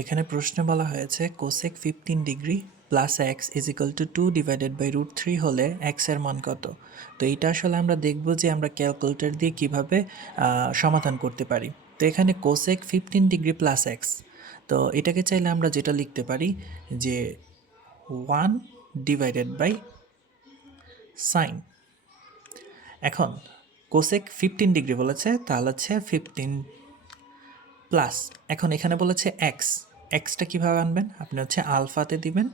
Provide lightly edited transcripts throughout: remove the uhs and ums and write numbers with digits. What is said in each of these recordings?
এখানে প্রশ্নে বলা হয়েছে cosec 15 degree plus x is equal to 2 divided by √3 হলে এক্স এর মান কত। তো এইটা আসলে আমরা দেখব যে আমরা ক্যালকুলেটর দিয়ে কিভাবে সমাধান করতে পারি। তো এখানে কোসেক 15 ডিগ্রি প্লাস এক্স, তো এটাকে চাইলে আমরা যেটা লিখতে পারি যে 1 ডিভাইডেড বাই সাইন। এখন কোসেক 15 ডিগ্রি বলেছে, তাহলে হচ্ছে 15 প্লাস, এখন এখানে বলেছে এক্স, এক্সটা কীভাবে আনবেন, আপনি হচ্ছে আলফাতে দিবেন,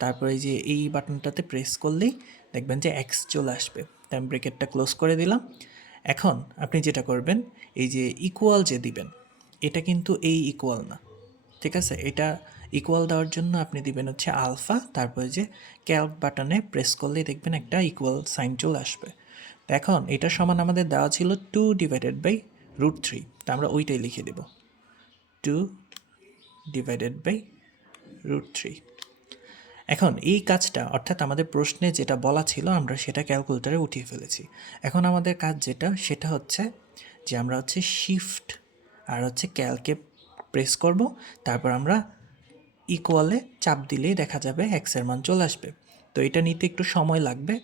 তারপরে যে এই বাটনটাতে প্রেস করলেই দেখবেন যে এক্স চলে আসবে। তাই আমি ব্রেকেটটা ক্লোজ করে দিলাম। এখন আপনি যেটা করবেন, এই যে ইকুয়াল যে দিবেন, এটা কিন্তু এই ইকুয়াল না, ঠিক আছে। এটা ইকুয়াল দেওয়ার জন্য আপনি দিবেন হচ্ছে আলফা, তারপরে যে ক্যালক বাটনে প্রেস করলেই দেখবেন একটা ইকুয়াল সাইন চলে আসবে। তো এখন এটা সমান আমাদের দেওয়া ছিল 2 ডিভাইডেড বাই √3, তা আমরা ওইটাই লিখে দেব 2 ডিভাইডেড বাই √3। এখন এই কাজটা, অর্থাৎ আমাদের প্রশ্নে যেটা বলা ছিল আমরা সেটা ক্যালকুলেটরে উঠিয়ে ফেলেছি। এখন আমাদের কাজ যেটা, সেটা হচ্ছে যে আমরা হচ্ছে শিফট আর হচ্ছে ক্যালকে প্রেস করব, তারপর আমরা ইকুয়ালে চাপ দিলেই দেখা যাবে এক্সের মান চলে আসবে। তো এটা নিতে একটু সময় লাগবে,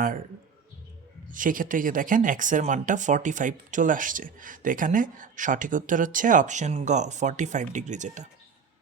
আর সেই ক্ষেত্রে যে দেখেন এক্সের মানটা 45 চলে আসছে। তো এখানে সঠিক উত্তর হচ্ছে অপশন গ, 45 ডিগ্রি যেটা।